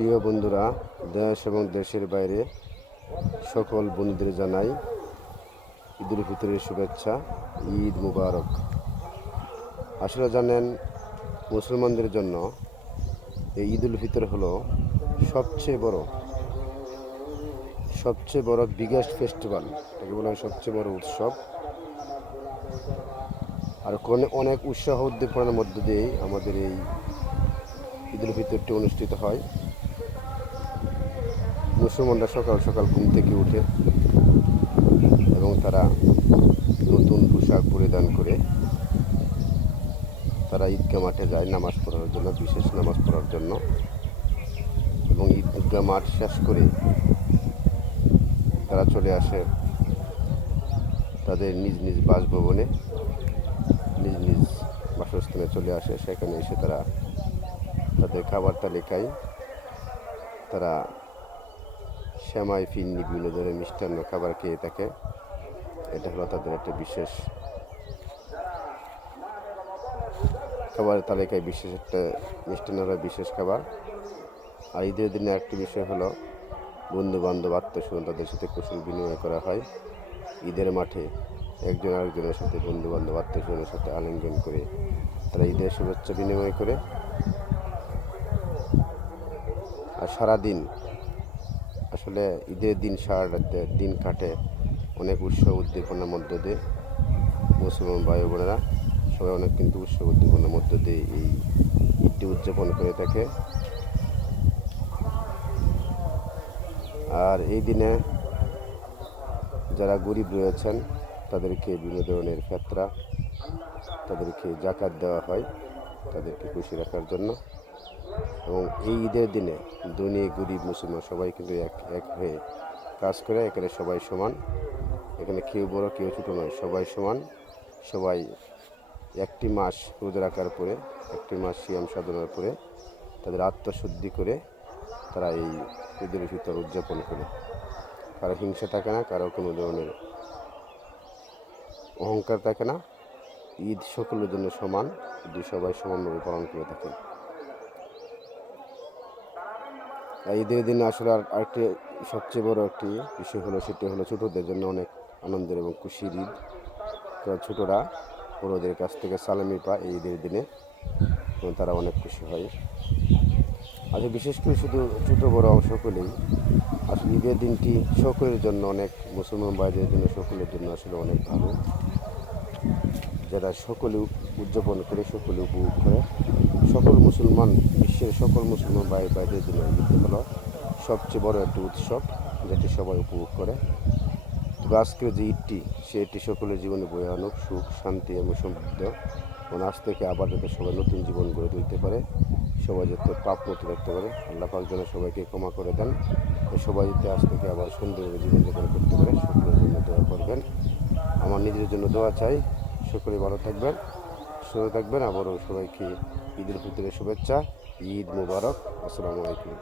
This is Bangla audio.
প্রিয় বন্ধুরা, দেশ এবং দেশের বাইরে সকল বন্ধুদের জানাই ঈদুল ফিতরের শুভেচ্ছা, ঈদ মুবারক। আসলে জানেন, মুসলমানদের জন্য এই ঈদুল ফিতর হলো সবচেয়ে বড় সবচেয়ে বড় বিগেস্ট ফেস্টিভ্যাল এটাকে বলা হয় সবচেয়ে বড় উৎসব। আর কোন অনেক উৎসাহ উদ্দীপনার মধ্য দিয়েই আমাদের এই ঈদুল ফিতরটি অনুষ্ঠিত হয়। মুসলমানরা সকাল সকাল ঘুম থেকে উঠে এবং তারা নতুন পোশাক পরিধান করে তারা ঈদগা মাঠে যায় নামাজ পড়ার জন্য, বিশেষ নামাজ পড়ার জন্য। এবং ঈদগা মাঠ শেষ করে তারা চলে আসে তাদের নিজ নিজ বাসভবনে, নিজ নিজ বাসস্থানে চলে আসে। সেখানে এসে তারা তাদের খাবার তালিকায় তারা শ্যামাই, ফিন্নি বিভিন্ন ধরনের মিষ্টান্ন খাবার খেয়ে থাকে। এটা হলো তাদের একটা বিশেষ খাবারের তালিকায় বিশেষ একটা মিষ্টান্ন হলো বিশেষ খাবার। আর ঈদের দিনে একটি বিষয় হলো বন্ধু বান্ধব আত্মীয় তাদের সাথে কুশল বিনিময় করা হয়। ঈদের মাঠে একজন আরেকজনের সাথে বন্ধু বান্ধব আত্মীয় সাথে আলিঙ্গন করে তারা ঈদের শুভেচ্ছা বিনিময় করে। আর সারাদিন আসলে ঈদের দিন সারাটা দিন কাটে অনেক উৎসব উদ্দীপনার মধ্য দিয়ে। মুসলমান ভাই বোনেরা সবাই অনেক কিন্তু উৎসব উদ্দীপনার মধ্য দিয়ে এই ঈদটি উদযাপন করে থাকে। আর এই দিনে যারা গরিব রয়েছেন, তাদেরকে বিভিন্ন ধরনের ফেতরা, তাদেরকে জাকাত দেওয়া হয়, তাদেরকে খুশি রাখার জন্য। এবং এই ঈদের দিনে ধনী, গরিব, মুসলমান সবাই কিন্তু এক এক হয়ে কাজ করে। এখানে সবাই সমান। এখানে কেউ বড়, কেউ ছোটো নয়, সবাই সমান। সবাই একটি মাস রোজা রাখার পরে, একটি মাস সিয়াম সাধনার পরে তাদের আত্মশুদ্ধি করে তারা এই ঈদের ফিতর উদযাপন করে। কারও হিংসা থাকে না, কারও কোনো ধরনের অহংকার থাকে না। ঈদ সকলের জন্য সমান। ঈদ সবাই সমানভাবে পালন করে থাকে আর ঈদের দিনে আসলে আর আরেকটি সবচেয়ে বড় একটি বিষয় হলো, সেটি হলো ছোটোদের জন্য অনেক আনন্দের এবং খুশির ঈদ। ছোটোরা বড়োদের কাছ থেকে সালামি পায় এই ঈদের দিনে এবং তারা অনেক খুশি হয়। আচ্ছা বিশেষ করে শুধু ছোটো বড় সকলেই আসলে ঈদের দিনটি সকলের জন্য অনেক, মুসলমান ভাইদের জন্য সকলের জন্য আসলে অনেক ভালো। যারা সকলে উদযাপন করে, সকলে উপভোগ করে। সকল মুসলমান, বিশ্বের সকল মুসলমান ভাই ভাইদের জন্য হলো সবচেয়ে বড় একটি উৎসব যেটি সবাই উপভোগ করে। তবে আজকের যে ঈদটি, সেটি সকলের জীবনে বয়ে আনুক সুখ, শান্তি এবং সমৃদ্ধ। এবং আজ থেকে আবার যাতে সবাই নতুন জীবন গড়ে তুলতে পারে, সবাই যাতে পাপ মুক্ত রাখতে পারে, আল্লাহ পাক যেন সবাইকে ক্ষমা করে দেন। সবাই যাতে আজ থেকে আবার সুন্দরভাবে জীবনযাপন করতে পারে, সকলের জন্য দোয়া করবেন। আমার নিজের জন্য দোয়া চাই, সকলে ভালো থাকবেন। সুস্থ থাকবেন। আবারও সবাইকে ঈদের ফিতরের শুভেচ্ছা। ঈদ মুবারক। আসসালামু আলাইকুম।